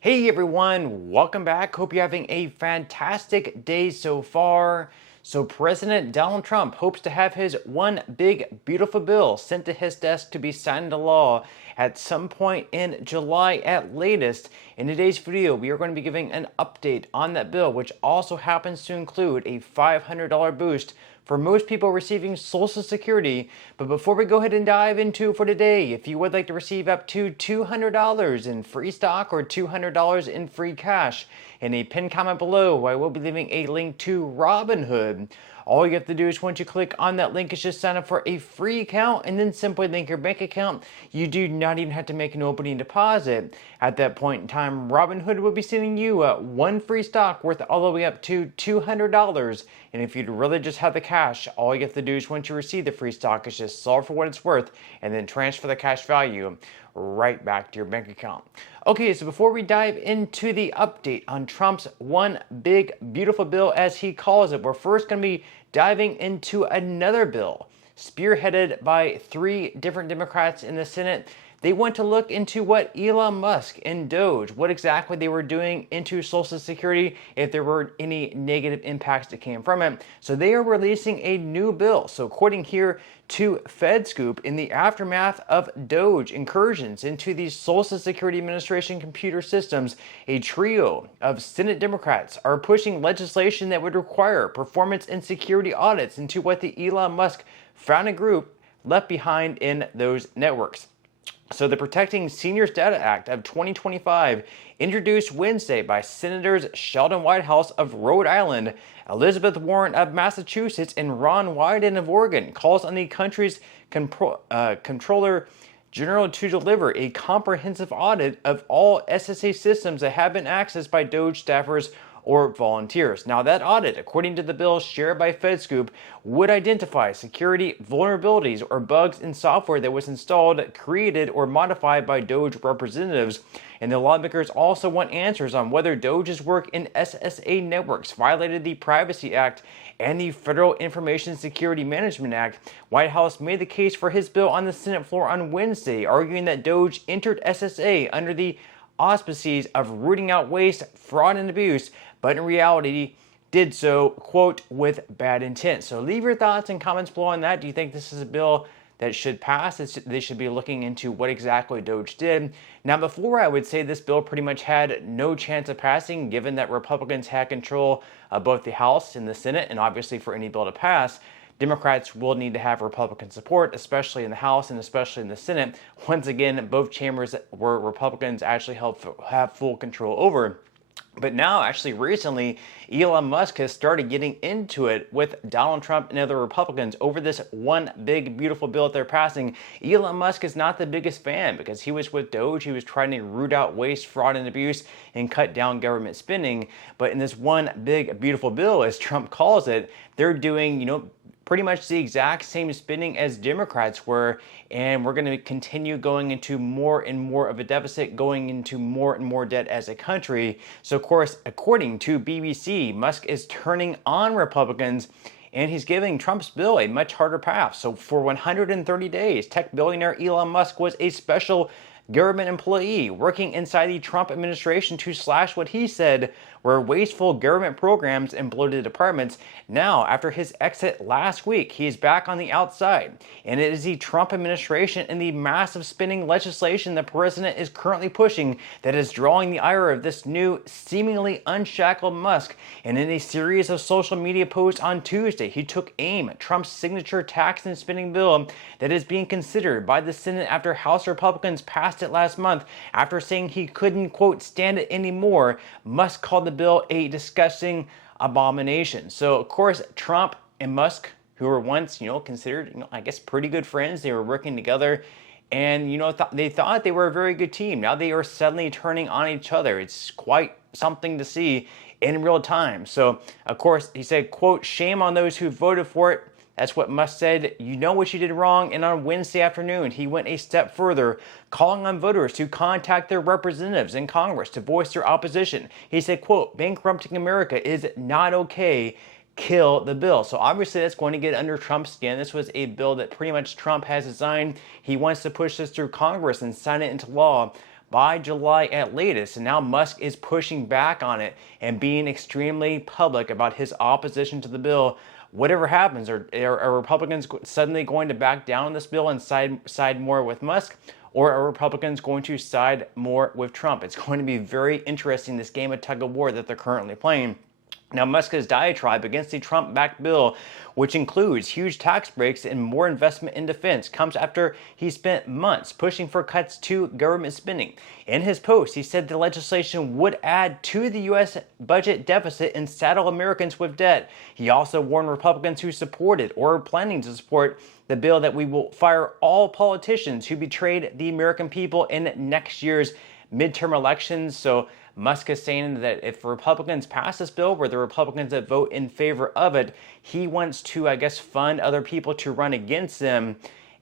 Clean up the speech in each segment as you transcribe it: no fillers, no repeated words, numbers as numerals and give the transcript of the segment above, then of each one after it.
Hey everyone, welcome back. Hope you're having a fantastic day so far. So, President Donald Trump hopes to have his one big beautiful bill sent to his desk to be signed into law at some point in July at latest. In today's video, we are going to be giving an update on that bill, which also happens to include a $500 boost for most people receiving Social Security. But before we go ahead and dive into for today, if you would like to receive up to $200 in free stock or $200 in free cash, in a pinned comment below, I will be leaving a link to Robinhood. All you have to do is once you click on that link is just sign up for a free account and then simply link your bank account. You do not even have to make an opening deposit. At that point in time, Robinhood will be sending you one free stock worth all the way up to $200. And if you'd really just have the cash, all you have to do is once you receive the free stock is just sell it for what it's worth and then transfer the cash value right back to your bank account. Okay, so before we dive into the update on Trump's one big beautiful bill as he calls it, we're first going to be diving into another bill spearheaded by three different Democrats in the Senate. They want to look into what Elon Musk and Doge, what exactly they were doing into Social Security, if there were any negative impacts that came from it. So they are releasing a new bill. So according here to FedScoop, in the aftermath of Doge incursions into the Social Security Administration computer systems, a trio of Senate Democrats are pushing legislation that would require performance and security audits into what the Elon Musk founded group left behind in those networks. So the Protecting Seniors Data Act of 2025, introduced Wednesday by Senators Sheldon Whitehouse of Rhode Island, Elizabeth Warren of Massachusetts, and Ron Wyden of Oregon, calls on the country's Comptroller General to deliver a comprehensive audit of all SSA systems that have been accessed by Doge staffers or volunteers. Now, that audit, according to the bill shared by FedScoop, would identify security vulnerabilities or bugs in software that was installed, created, or modified by Doge representatives. And the lawmakers also want answers on whether Doge's work in SSA networks violated the Privacy Act and the Federal Information Security Management Act. Whitehouse made the case for his bill on the Senate floor on Wednesday, arguing that Doge entered SSA under the auspices of rooting out waste, fraud, and abuse, but in reality did so, quote, with bad intent. So leave your thoughts and comments below on that. Do you think this is a bill that should pass? They should be looking into what exactly Doge did. Now, before, I would say this bill pretty much had no chance of passing, given that Republicans had control of both the House and the Senate, and obviously for any bill to pass, Democrats will need to have Republican support, especially in the House and especially in the Senate. Once again, both chambers where Republicans actually have full control over. But now, actually recently, Elon Musk has started getting into it with Donald Trump and other Republicans over this one big beautiful bill that they're passing. Elon Musk is not the biggest fan because he was with Doge. He was trying to root out waste, fraud, and abuse and cut down government spending. But in this one big beautiful bill, as Trump calls it, they're doing, pretty much the exact same spending as Democrats were, and we're going to continue going into more and more of a deficit, going into more and more debt as a country. So, of course, according to BBC, Musk is turning on Republicans, and he's giving Trump's bill a much harder path. So for 130 days, tech billionaire Elon Musk was a special government employee working inside the Trump administration to slash what he said were wasteful government programs and bloated departments. Now, after his exit last week, he is back on the outside. And it is the Trump administration and the massive spending legislation the president is currently pushing that is drawing the ire of this new, seemingly unshackled Musk. And in a series of social media posts on Tuesday, he took aim at Trump's signature tax and spending bill that is being considered by the Senate after House Republicans passed it last month. After saying he couldn't, quote, stand it anymore, Musk called the bill a disgusting abomination. So, of course, Trump and Musk, who were once, considered, I guess, pretty good friends, they were working together, and, they thought they were a very good team. Now they are suddenly turning on each other. It's quite something to see in real time. So, of course, he said, quote, shame on those who voted for it. That's what Musk said. You know what you did wrong. And on Wednesday afternoon, he went a step further, calling on voters to contact their representatives in Congress to voice their opposition. He said, quote, bankrupting America is not okay. Kill the bill. So obviously that's going to get under Trump's skin. This was a bill that pretty much Trump has designed. He wants to push this through Congress and sign it into law by July at latest. And now Musk is pushing back on it and being extremely public about his opposition to the bill. Whatever happens, are Republicans suddenly going to back down on this bill and side more with Musk? Or are Republicans going to side more with Trump? It's going to be very interesting, this game of tug of war that they're currently playing. Now, Musk's diatribe against the Trump-backed bill, which includes huge tax breaks and more investment in defense, comes after he spent months pushing for cuts to government spending. In his post, he said the legislation would add to the U.S. budget deficit and saddle Americans with debt. He also warned Republicans who supported or are planning to support the bill that we will fire all politicians who betrayed the American people in next year's midterm elections. So Musk is saying that if Republicans pass this bill, where the Republicans that vote in favor of it, he wants to, I guess, fund other people to run against them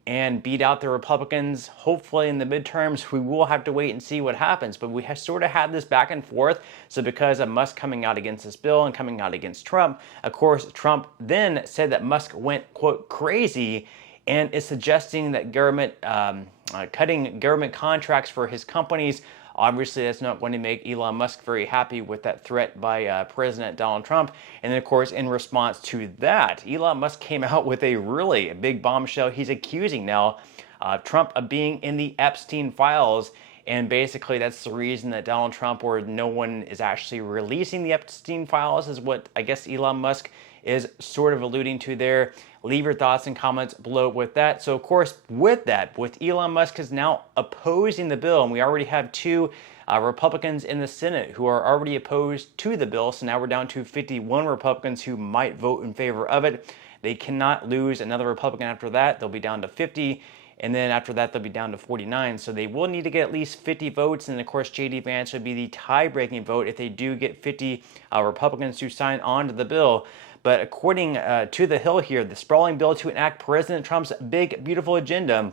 and beat out the Republicans. Hopefully in the midterms, we will have to wait and see what happens. But we have sort of had this back and forth. So because of Musk coming out against this bill and coming out against Trump, of course, Trump then said that Musk went, quote, crazy, and is suggesting that cutting government contracts for his companies. Obviously, that's not going to make Elon Musk very happy with that threat by President Donald Trump. And then, of course, in response to that, Elon Musk came out with a really big bombshell. He's accusing now Trump of being in the Epstein files. And basically, that's the reason that Donald Trump or no one is actually releasing the Epstein files, is what I guess Elon Musk is sort of alluding to there. Leave your thoughts and comments below with that. So, of course, with Elon Musk is now opposing the bill, and we already have two Republicans in the Senate who are already opposed to the bill. So now we're down to 51 Republicans who might vote in favor of it. They cannot lose another Republican after that. They'll be down to 50. And then after that, they'll be down to 49. So they will need to get at least 50 votes. And of course, J.D. Vance would be the tie-breaking vote if they do get 50 Republicans to sign on to the bill. But according to The Hill here, the sprawling bill to enact President Trump's big, beautiful agenda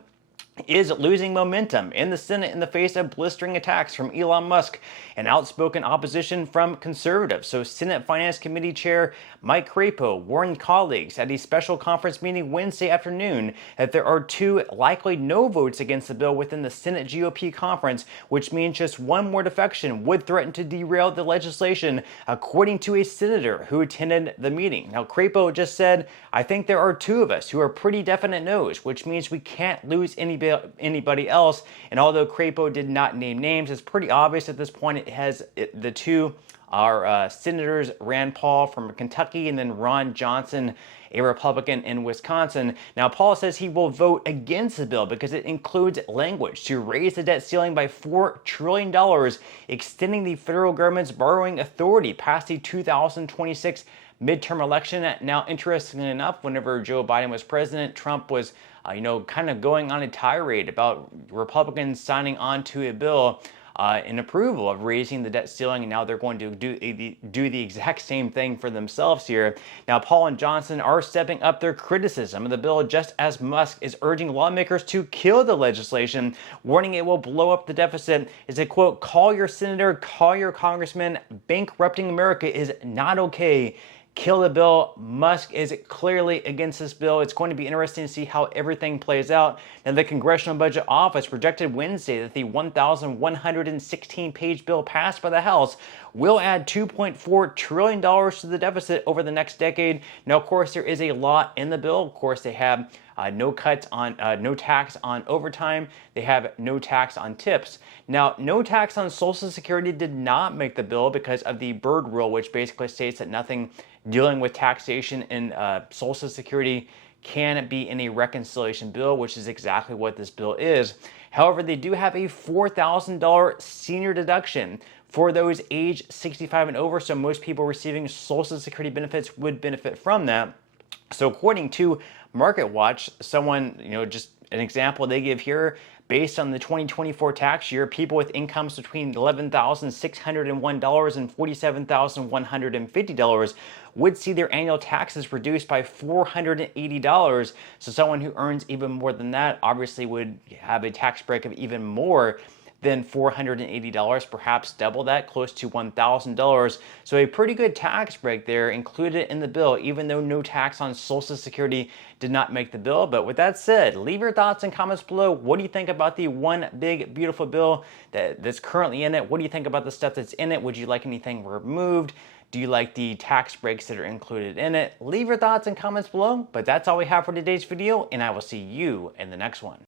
is losing momentum in the Senate in the face of blistering attacks from Elon Musk and outspoken opposition from conservatives. So Senate Finance Committee Chair Mike Crapo warned colleagues at a special conference meeting Wednesday afternoon that there are two likely no votes against the bill within the Senate GOP conference, which means just one more defection would threaten to derail the legislation, according to a senator who attended the meeting. Now, Crapo just said, "I think there are two of us who are pretty definite no's, which means we can't lose anybody else." And although Crapo did not name names, it's pretty obvious at this point the two are Senators Rand Paul from Kentucky and then Ron Johnson, a Republican in Wisconsin. Now, Paul says he will vote against the bill because it includes language to raise the debt ceiling by $4 trillion, extending the federal government's borrowing authority past the 2026 midterm election. Now, interestingly enough, whenever Joe Biden was president, Trump was, kind of going on a tirade about Republicans signing on to a bill in approval of raising the debt ceiling, and now they're going to do the exact same thing for themselves here. Now, Paul and Johnson are stepping up their criticism of the bill, just as Musk is urging lawmakers to kill the legislation, warning it will blow up the deficit. Is a quote, "Call your senator, call your congressman. Bankrupting America is not okay. Kill the bill." Musk is clearly against this bill. It's going to be interesting to see how everything plays out. Now, the Congressional Budget Office projected Wednesday that the 1,116-page bill passed by the House will add $2.4 trillion to the deficit over the next decade. Now, of course, there is a lot in the bill. Of course, they have no tax on overtime. They have no tax on tips. Now, no tax on Social Security did not make the bill because of the Byrd Rule, which basically states that nothing dealing with taxation in Social Security can be in a reconciliation bill, which is exactly what this bill is. However, they do have a $4,000 senior deduction for those age 65 and over, so most people receiving Social Security benefits would benefit from that. So according to MarketWatch, just an example they give here, based on the 2024 tax year, people with incomes between $11,601 and $47,150 would see their annual taxes reduced by $480. So someone who earns even more than that obviously would have a tax break of even more than $480, perhaps double that, close to $1,000. So a pretty good tax break there included in the bill, even though no tax on Social Security did not make the bill. But with that said, leave your thoughts and comments below. What do you think about the one big beautiful bill that's currently in it? What do you think about the stuff that's in it? Would you like anything removed? Do you like the tax breaks that are included in it? Leave your thoughts and comments below. But that's all we have for today's video, and I will see you in the next one.